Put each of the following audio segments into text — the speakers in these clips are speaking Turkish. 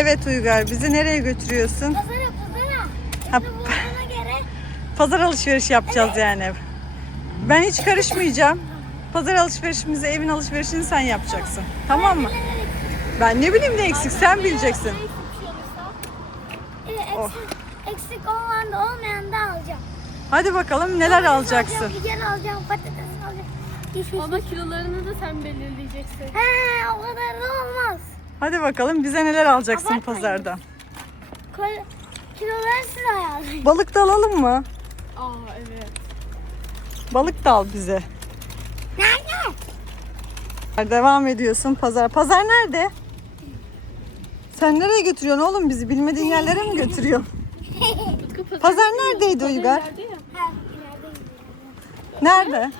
Evet Uygar, bizi nereye götürüyorsun? Pazara pazara. Ha, bulduğuna göre Pazar alışveriş yapacağız yani. Ben hiç karışmayacağım. Pazar alışverişimizi, evin alışverişini sen yapacaksın. Tamam mı? Ben ne bileyim ne eksik, sen bileceksin. e, eksik, Oh. eksik olan da olmayan da alacağım. Hadi bakalım neler alacaksın. Alacağım, biber alacağım, patates alacağım. Yeşil. Ama kilolarını da sen belirleyeceksin. He o kadar da olmaz. Hadi bakalım bize neler alacaksın Abartmayın. pazardan. Kol- Kiloları siz ayarlayın. Balık da alalım mı? Aa evet. Balık da al bize. Nerede? Devam ediyorsun pazar. Pazar nerede? Sen nereye götürüyorsun oğlum bizi? Bilmediğin yerlere mi götürüyorsun? Pazar, neredeydi Uygar? Ha ileride Nerede?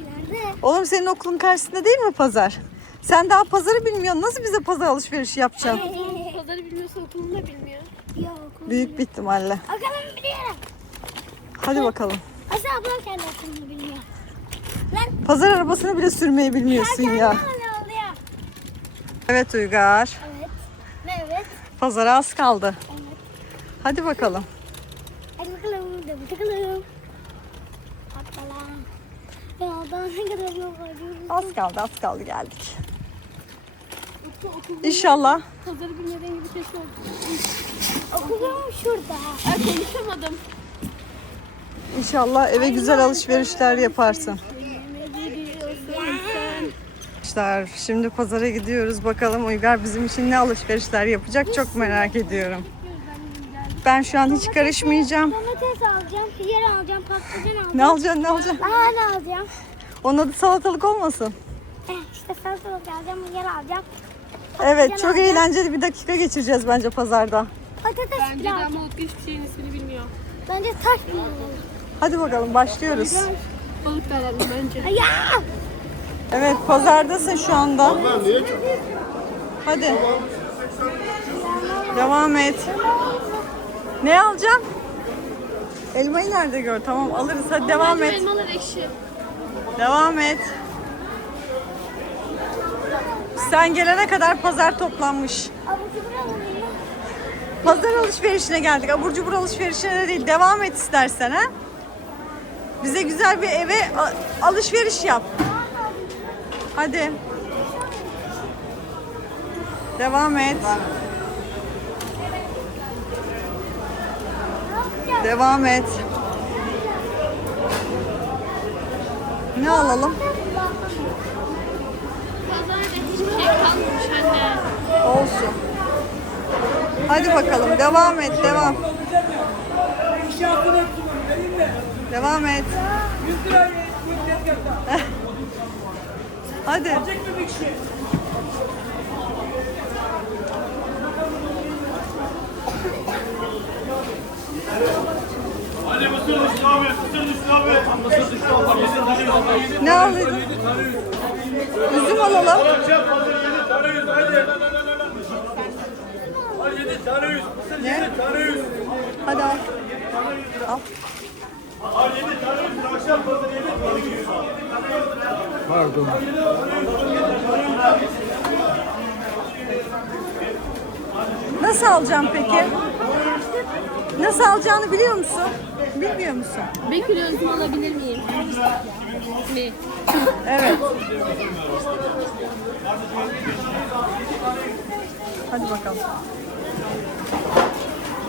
ileride. Oğlum senin okulun karşısında değil mi pazar? Sen daha pazarı bilmiyorsun. Nasıl bize pazar alışverişi yapacaksın? Pazarı bilmiyorsa okulunu da bilmiyor. Yok. Büyük bir ihtimalle. Bakalım biliyorum. Hadi bakalım. Aslında ablam kendi aklını bilmiyor. Lan Pazar arabasını bile sürmeyi bilmiyorsun kendi ya. oluyor. Evet Uygar. Evet. Evet. Pazara az kaldı. Evet. Hadi bakalım. Hadi bakalım. Hadi bakalım. Bakalım. Ya daha ne kadar yol var. Az kaldı az kaldı geldik. İnşallah. pazarı bilmediğin gibi kesin oldu. Okulum şurada. Ay konuşamadım. İnşallah eve güzel alışverişler yaparsın. Arkadaşlar şimdi pazara gidiyoruz. Bakalım Uygar bizim için ne alışverişler yapacak çok merak ediyorum. Ben şu an hiç karışmayacağım. Domates alacağım, biber alacağım, patlıcan alacağım. Ne alacaksın ne alacaksın? Lahana alacağım. Onun adı salatalık olmasın. Eh, işte salatalık alacağım, biber alacağım. Evet çok alacağım. eğlenceli bir dakika geçireceğiz bence pazarda. Patates Bence alacağım. ama Utku hiçbir şeyin ismini bilmiyor. Bence taş alalım. Hadi bakalım başlıyoruz. Balık da alalım bence. Ya! Evet pazardasın şu anda. Hadi. Devam et. Ne alacaksın? Elmayı nerede gör? Tamam alırız. Hadi devam Bence et. elmalar ekşi. Devam et. Sen gelene kadar pazar toplanmış. Pazar alışverişine geldik. Abur cubur alışverişine de değil. Devam et istersen ha. Bize güzel bir eve alışveriş yap. Hadi. Devam et. Devam et. Ne alalım? Pazarda hiçbir şey kalmamış anne. Olsun. Hadi bakalım devam et devam. Devam et. Hadi. Ne alalım? Üzüm alalım. Akşam hazır yedi tane yüz hadi. Al yedi tane yüz. Mısır Ne? yedi tane yüz. Hadi al. Al. Al yedi tane yüz. Akşam hazır yedi tane yüz. Nasıl alacağım peki? Nasıl alacağını biliyor musun? Bilmiyor musun? Bir kilo üzüm alabilir miyim? Mi? Evet. Hadi bakalım.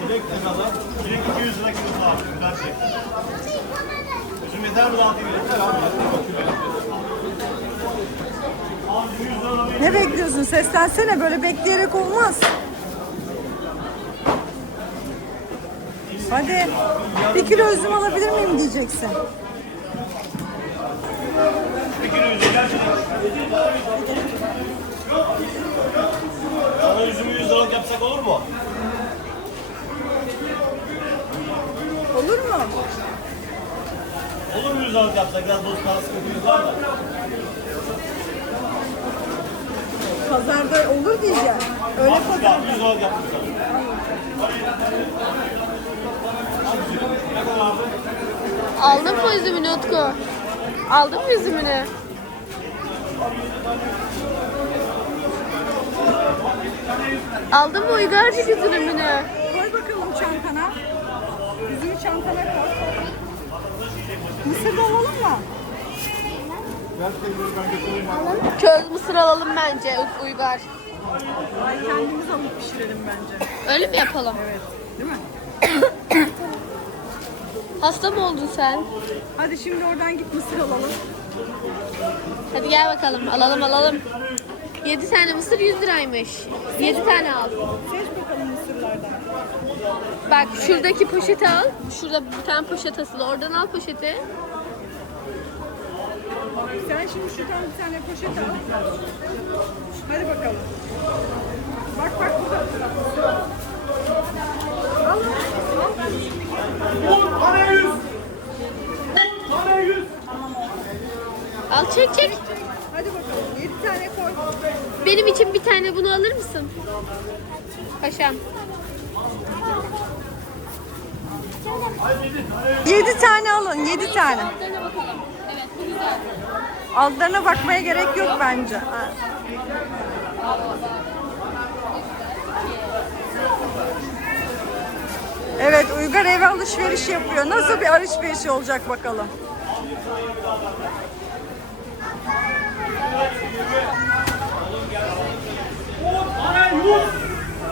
Çilek ne kadar? Çilek 200 lira kilosu abi. Güzel şey. Üzüm yeter mi daha değil? Abi. Abi 100 lira da bir Ne bekliyorsun? Seslensene böyle bekleyerek olmaz. Hadi. Bir kilo üzüm alabilir miyim diyeceksin. Bir kilo üzüm gerçekten. Sana üzümü 100 liralık yapsak olur mu? Olur mu? Olur mu 100 liralık yapsak? Biraz dost parası sıkıntımız var da. Pazarda olur diyeceğim. Öyle pazar. Ya 100 liralık yaptık sana. Aldın mı üzümünü Utku? Aldın mı üzümünü? Aldın mı Uygarcık üzümünü? Koy bakalım çantana. Üzümü çantana koy. Mısır da alalım mı? Köz mısır alalım bence Uy- Uygar. Ay kendimiz alıp pişirelim bence. Öyle mi yapalım? Evet. Değil mi? Hasta mı oldun sen? Hadi şimdi oradan git mısır alalım. Hadi gel bakalım alalım alalım. 7 tane mısır 100 liraymış. 7 tane al. Seç bakalım mısırlardan. Bak şuradaki poşeti al. Şurada bir tane poşet asılı. Oradan al poşeti. Sen şimdi şuradan bir tane poşet al. Hadi bakalım. Bak bak burada. Al. On tane yüz. On tane yüz. Al çek çek. Hadi bakalım. 7 tane koy. Benim için bir tane bunu alır mısın? Paşam. Şöyle 7 tane alın. 7 tane. Altlarına bakalım. Evet bu güzel. Altlarına bakmaya gerek yok bence. Ha. Evet Uygar eve alışveriş yapıyor. Nasıl bir alışveriş olacak bakalım.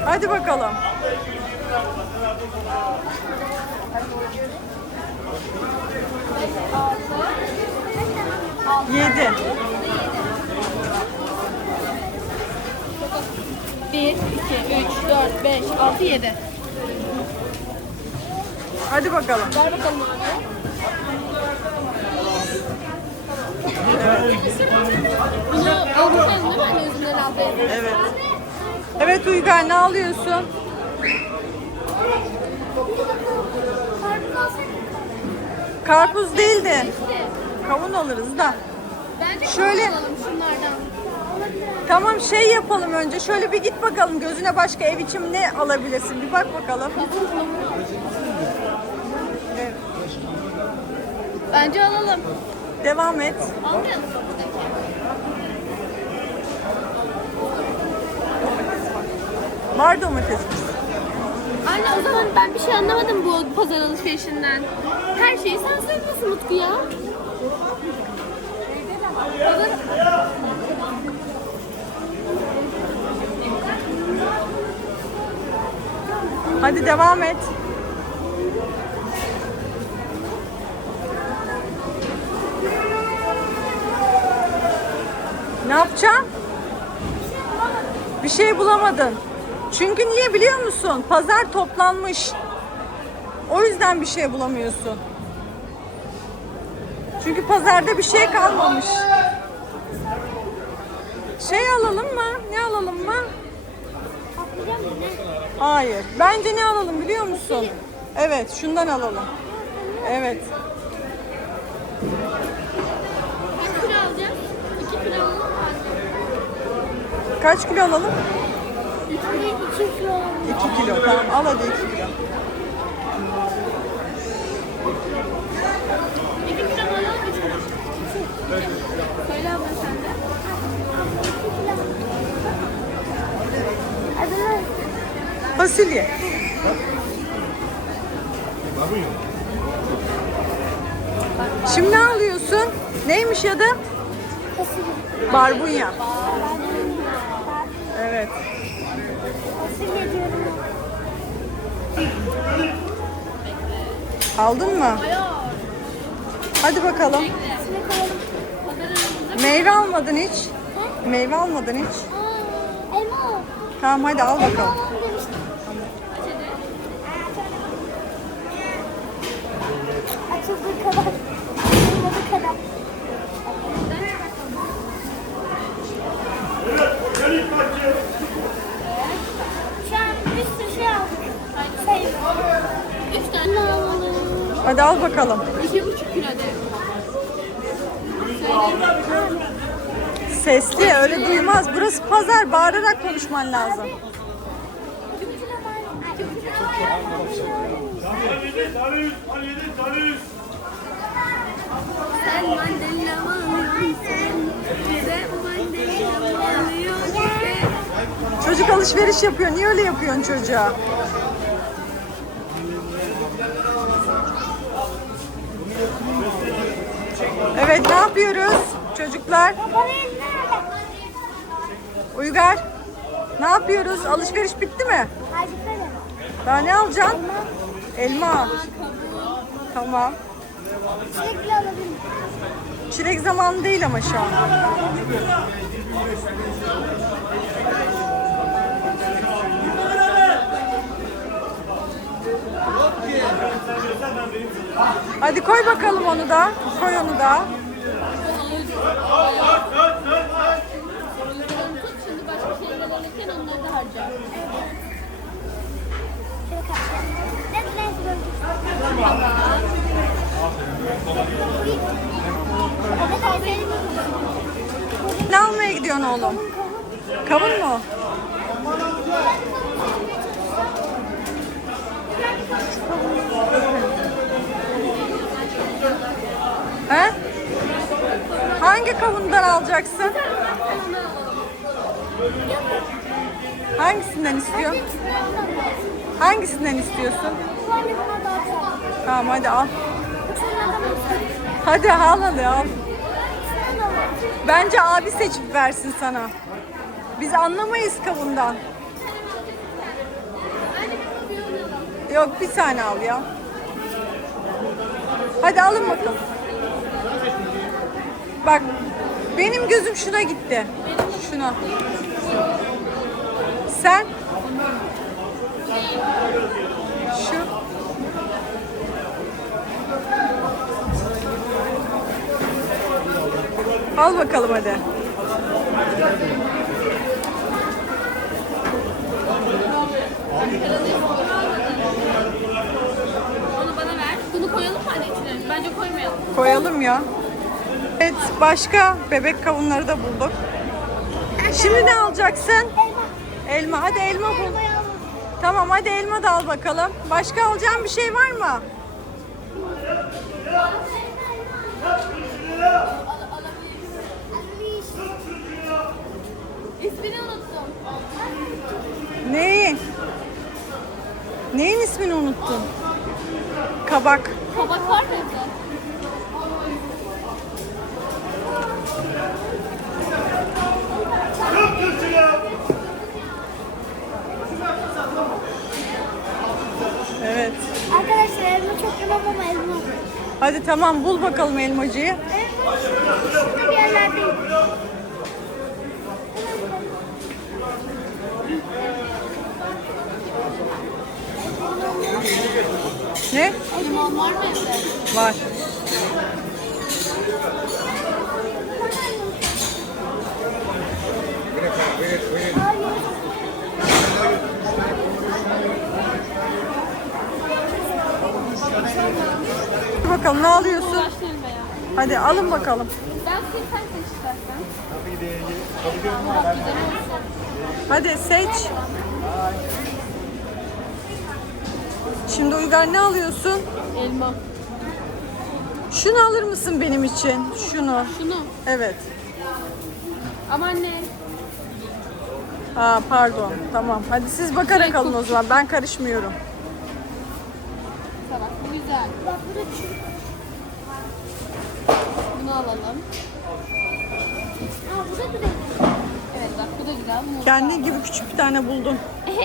Hadi bakalım. Yedi. 1, 2, 3, 4, 5, 6, 7. Hadi bakalım. Ver bakalım abi. Bunu almışsın değil mi anne üzümleri aldığın? Evet. Evet Uygar ne alıyorsun? karpuz değil de kavun alırız da. Bence Şöyle- Şöyle. alalım şunlardan. Tamam şey yapalım önce. Şöyle bir git bakalım gözüne başka ev için ne alabilirsin? Bir bak bakalım. Bence alalım. Devam et. Var domatesimiz. Anne o zaman ben bir şey anlamadım bu pazar alışverişinden. Her şeyi sen sayıyorsun Utku ya. Pazar... Hadi devam et. Ne yapacaksın? Bir şey bulamadın. Çünkü niye biliyor musun? Pazar toplanmış. O yüzden bir şey bulamıyorsun. Çünkü pazarda bir şey kalmamış. Şey alalım mı? Ne alalım mı? Hayır. Bence ne alalım biliyor musun? Evet, şundan alalım. Evet. Kaç kilo alacağız? 2 kilo alalım mı? Kaç kilo alalım? İki, iki kilo. 2 kilo. Tamam, al hadi 2 kilo. 2 kilo alalım 3 kilo? Söyle abla sen de. Fasulye. Şimdi ne alıyorsun? Neymiş adı? fasulye. Barbunya. Evet. Aldın mı? Hadi bakalım. Meyve almadın hiç. Meyve almadın hiç. Tamam hadi al bakalım. alalım demiştim. Açıldığı kadar. Açılmadığı kadar. Şu an bir sürü şey aldık. Sayın. 3 tane alalım. Hadi al bakalım. 2,5 kilo de. Söyle. Sesli öyle duymaz. Burası pazar bağırarak konuşman lazım. İki kilo iki kilo. Sen mandalina mı alıyorsun? Bize mandalina mı alıyorsun? Çocuk alışveriş yapıyor. Niye öyle yapıyorsun çocuğa? Yapıyoruz çocuklar? Uygar ne yapıyoruz? Alışveriş bitti mi? Daha ne alacaksın? Elma. Tamam. Çilekli alabilirim. Çilek zamanı değil ama şu an. Hadi koy bakalım onu da. Koy onu da. Ne almaya gidiyorsun oğlum? Kavun mu? He? Hangi kavundan alacaksın? Hangisinden istiyorsun? Hangisinden istiyorsun? Tamam hadi al. Hadi al hadi al. Bence abi seçip versin sana. Biz anlamayız kavundan. Yok bir tane al ya. Hadi alın bakalım. Bak benim gözüm şuna gitti. Şuna. Sen? Şu. Al bakalım hadi. Onu bana ver. Bunu koyalım mı anne içine? Bence koymayalım. Koyalım ya. Evet başka bebek kavunları da bulduk. Şimdi ne alacaksın? Elma. Hadi elma bul. Tamam hadi elma da al bakalım. Başka alacağın bir şey var mı? İsmini unuttum. Neyi? Neyin ismini unuttun? Kabak. Kabak var mı evde? Evet. Arkadaşlar elma çok yemem ama elma. Hadi tamam bul bakalım elmacıyı. Elma şurada bir yerlerdeyim. Ne? Limon var mı evde? Var. Bakalım ne alıyorsun? Hadi alın bakalım. Ben seçeyim sen seç istersen. Hadi seç. Şimdi Uygar ne alıyorsun? Elma. Şunu alır mısın benim için? Şunu. Şunu. Evet. Ama anne. Ha pardon. Tamam. Hadi siz bakarak alın o zaman. Ben karışmıyorum. Bu güzel. Bak bu da çürük. Bunu alalım. Aa bu da güzel. Evet bak bu da güzel. Bunu Kendi gibi küçük bir tane buldum.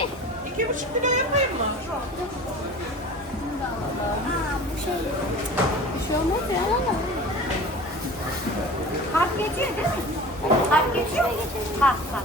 Aa bu şey. bir şey olmaz ya. Harf geçiyor değil mi? Harf geçiyor mu? Harf harf.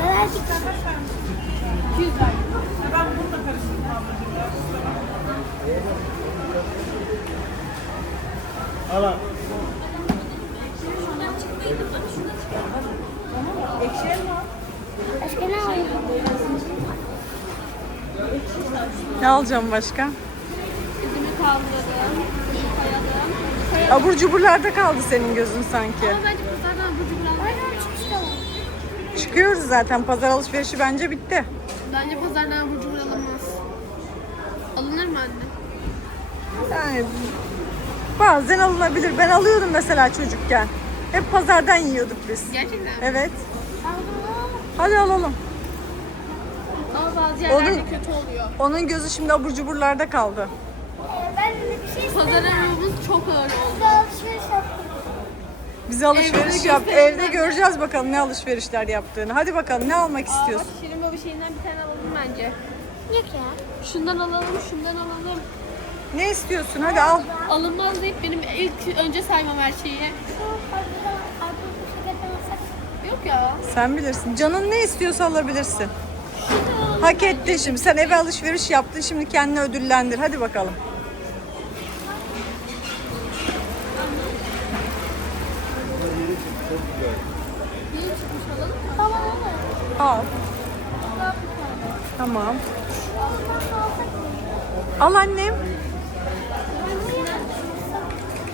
Birazcık 200 ver. Al ne? Ne alacağım başka? Üzümü kaldıralım. Abur cuburlarda kaldı senin gözün sanki. Ama bence pazardan abur cubur almayalım. Aynen çıkışta. Çıkıyoruz zaten. Pazar alışverişi bence bitti. Bence pazardan abur cubur alınmaz. Alınır mı anne? Yani bazen alınabilir. Ben alıyordum mesela çocukken. Hep pazardan yiyorduk biz. Gerçekten mi? Evet. Hadi alalım. Ama bazı yerlerde Onun- kötü oluyor. Onun gözü şimdi abur cuburlarda kaldı. Ben bir şey Pazar arabamız çok ağır oldu. Alışveriş yaptım. Bize alışveriş Evde yap. Evde göreceğiz bakalım ne alışverişler yaptığını. Hadi bakalım ne almak Aa, istiyorsun? bak Şirin Baba şeyinden bir tane alalım bence. Yok ya. Şundan alalım, şundan alalım. Ne istiyorsun? Hadi al. Alınmaz deyip benim ilk önce saymam her şeyi. Şu getirmezsek. Yok ya. Sen bilirsin. Canın ne istiyorsa alabilirsin. Hak ettin şimdi. Sen eve alışveriş yaptın. Şimdi kendini ödüllendir. Hadi bakalım. Yeni çıkmış alalım. Tamam olur. Al. Tamam. Al annem.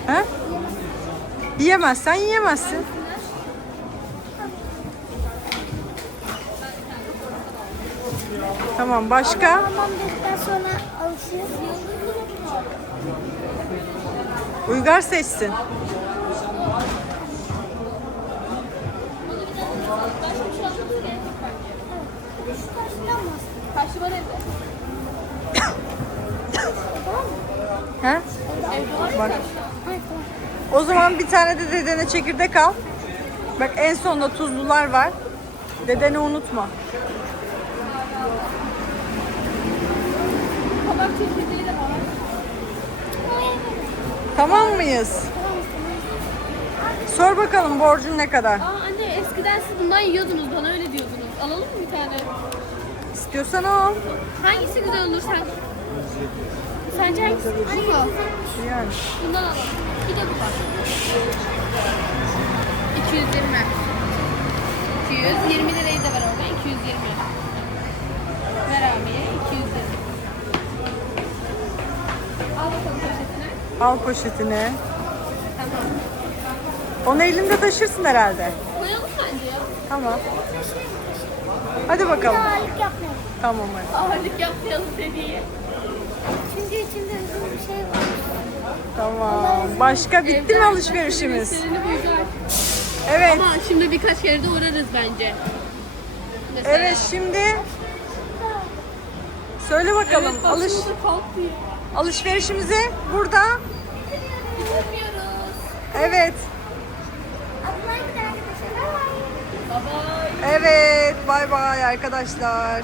He? Yiyemezsen yiyemezsin. Tamam başka? Tamam dedikten sonra alışırız. Uygar seçsin. Başka bir şey almadın ki. Kaçlı var evde? He? Bak. O zaman bir tane de dedene çekirdek al. Bak en sonda tuzlular var. Dedeni unutma. Tamam mıyız? Sor bakalım borcun ne kadar? Eskiden siz bundan yiyordunuz bana öyle diyordunuz. Alalım mı bir tane? İstiyorsan al. Hangisi güzel olur sen? Sence hangisi? Bu mu? Yani. Bundan alalım. Bir de bu var. 220. 220 lirayı da ver orada. 220. Ver abiye 220. Al bakalım poşetine. Al poşetini. Tamam. Onu elinde taşırsın herhalde. Tamam. Hadi bakalım. Ağırlık yapmayalım. Tamam hadi. Ağırlık yapmayalım dediği. Çünkü içinde uzun bir şey var. Tamam. Başka bitti mi alışverişimiz? Evet. Ama şimdi birkaç kere de uğrarız bence. Mesela. Evet şimdi söyle bakalım Evet, alış alışverişimizi burada. Evet. Evet. Bay bay arkadaşlar.